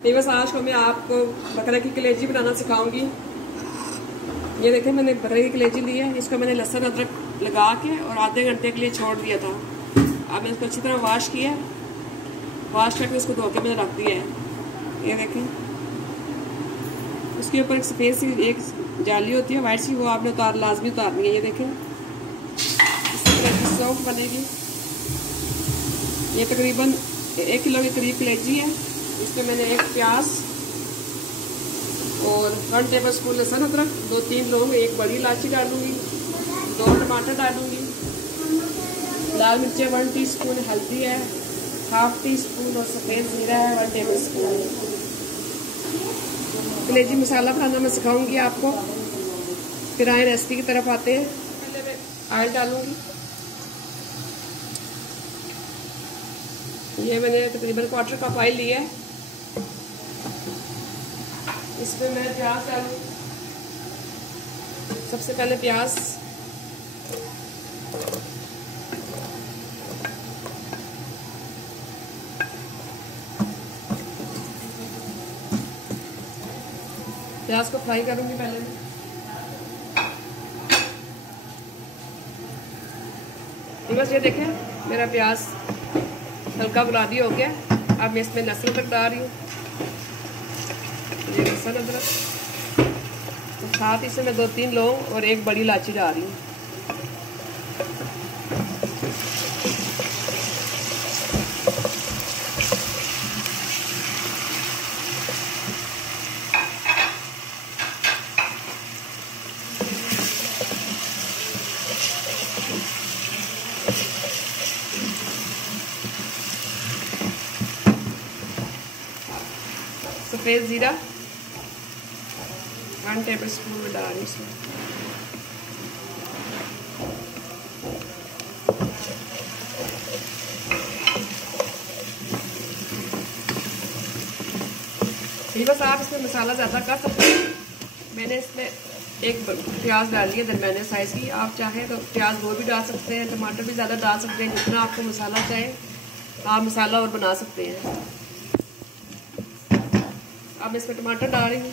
बस आज को मैं आपको बकरे की कलेजी बनाना सिखाऊंगी। ये देखें, मैंने बकरे की कलेजी ली है। इसको मैंने लहसुन अदरक लगा के और आधे घंटे के लिए छोड़ दिया था। अब मैंने इसको अच्छी तरह वॉश किया, वॉश करके इसको धो के मैंने रख दिया है। ये देखें, उसके ऊपर एक सफ़ेद सी एक जाली होती है वाइट सी, वो आपने लाजमी उतारनी है। ये देखें, इस तरह की सॉफ्ट बनेगी। ये तकरीबन 1 किलो के करीब कलेजी है। इसमें मैंने 1 प्याज और 1 टेबल स्पून लहसुन अदरक, 2-3 लौंग, 1 बड़ी इलायची डालूंगी, 2 टमाटर डालूंगी, लाल मिर्चें 1 टीस्पून, हल्दी है 1/2 टीस्पून और सफ़ेद जीरा है 1 टेबल स्पून। कलेजी मसाला बनाना मैं सिखाऊंगी आपको। फिर आए रेसिपी की तरफ आते हैं। पहले मैं ऑयल डालूंगी। ये मैंने तकरीबन 1/4 कप ऑयल लिया है। इसमें मैं प्याज डालूँ। सबसे पहले प्याज, प्याज को फ्राई करूंगी पहले। बस ये देखें, मेरा प्याज हल्का गुलाबी हो गया। अब मैं इसमें लहसुन अदरक डाल रही हूँ। ये लहसुन अदरक, तो साथ ही से मैं 2-3 लौंग और 1 बड़ी इलायची डाल रही हूँ। सफ़ेद जीरा 1 टेबल स्पून में डाल रही हूँ इसमें। बस आप इसमें मसाला ज़्यादा कर सकते हैं। मैंने इसमें 1 प्याज डाल लिया दरमियाने साइज़ की। आप चाहें तो प्याज 2 भी डाल सकते हैं, टमाटर भी ज़्यादा डाल सकते हैं। जितना आपको मसाला चाहे आप मसाला और बना सकते हैं। अब इसमें टमाटर डाल रही हूँ।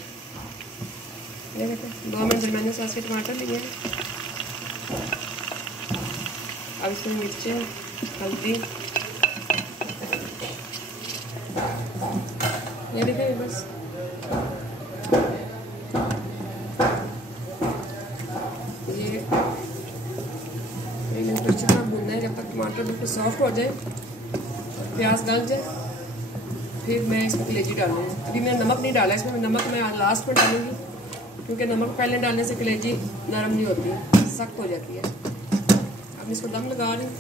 ये देखो, 2 मैंने दरमियाने साइज के टमाटर लिए हैं। अब इसमें मिर्चें, हल्दी, ये देखिए बस। ये अच्छी तरह भूनना है जब तक टमाटर बिल्कुल सॉफ्ट हो जाए, प्याज गल जाए। फिर मैं इसमें कलेजी डालूँ। अभी मैंने नमक नहीं डाला इसमें, नमक मैं लास्ट में डालूंगी, क्योंकि नमक पहले डालने से कलेजी नरम नहीं होती, सख्त हो जाती है। अब इसको दम लगा रही हूँ।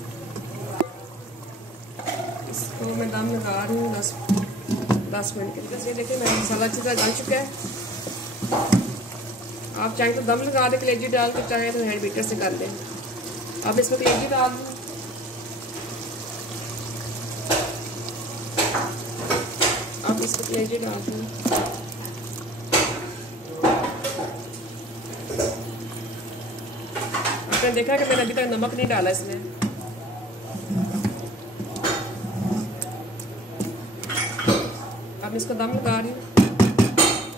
इसको मैं दम लगा रही हूँ 10 मिनट के लिए। ये देखिए, मेरा मसाला अच्छी तरह गल चुका है। आप चाहें तो दम लगा दें कलेजी डाल कर, चाहें तो हैंड बीटर से कर लें। अब इसमें कलेजी डाल दूँ। अब इसको कलेजी डाल दूँ। आपने देखा कि मैंने अभी तक नमक नहीं डाला इसमें। अब इसको दम लगा रही हूँ।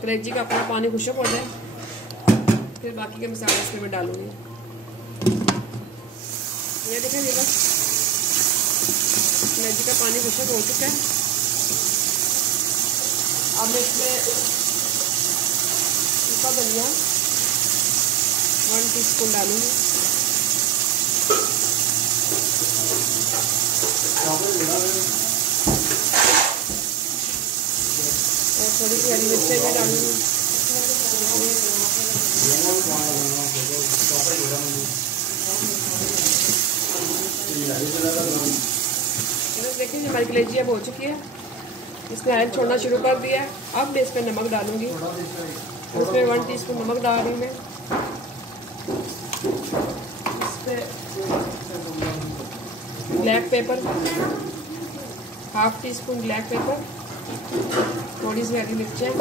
कलेजी का अपना पानी खुश्क हो जाए, फिर बाकी के मसाले इसमें मैं डालूंगी। ये देखें, ये बस कलेजी का पानी खुश्क हो चुका है। अब मैं इसमें सूखा धनिया 1 टीस्पून डालूंगी और थोड़ी सी हरी मिर्चें भी डालूंगी। देखिए, हमारी कलेजी अब हो चुकी है। इसने ऑयल छोड़ना शुरू कर दिया है। अब मैं इसमें नमक डालूंगी। इसमें 1 टीस्पून नमक डाल रही हूँ मैं। इसमें black pepper 1/2 teaspoon black pepper, थोड़ी सी हरी मिर्चें,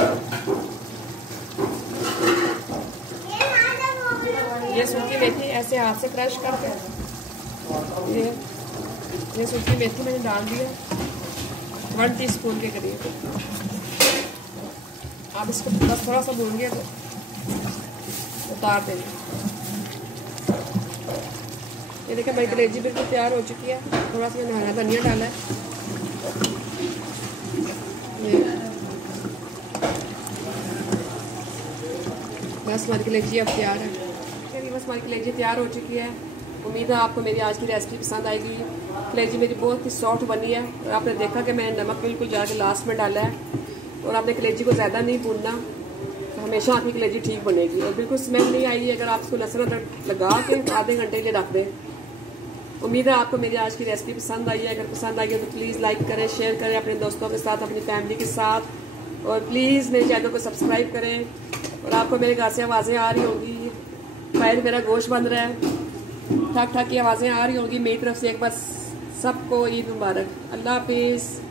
ये सूखी मेथी ऐसे हाथ से क्रश करके ये सूखी मेथी मैंने डाल दिया 1 टीस्पून के करीब। आप इसको बस थोड़ा सा भून गया तो उतार देंगे। ये देखिए हमारी कलेजी बिल्कुल तैयार हो चुकी है। थोड़ा सा मैंने हरा धनिया डाला है। बस हमारी कलेजी अब तैयार है। बस हमारी कलेजी तैयार हो चुकी है। उम्मीद है आपको मेरी आज की रेसिपी पसंद आएगी। कलेजी मेरी बहुत ही सॉफ्ट बनी है और आपने देखा कि मैंने नमक बिल्कुल जाके लास्ट में डाला है। और आपने कलेजी को ज़्यादा नहीं भूनना, तो हमेशा आपकी कलेजी ठीक बनेगी और बिल्कुल स्मेल नहीं आएगी। अगर आप इसको लहसुन अदरक लगा के आधे घंटे के लिए रख दें। उम्मीद है आपको मेरी आज की रेसिपी पसंद आई है। अगर पसंद आई है तो प्लीज़ लाइक करें, शेयर करें अपने दोस्तों के साथ, अपनी फैमिली के साथ, और प्लीज़ मेरे चैनल को सब्सक्राइब करें। और आपको मेरे घर से आवाज़ें आ रही होंगी, शायद मेरा गोश्त बन रहा है, ठक ठक की आवाज़ें आ रही होंगी मेरी तरफ से। एक बार सबको ईद मुबारक। अल्लाह हाफिज़।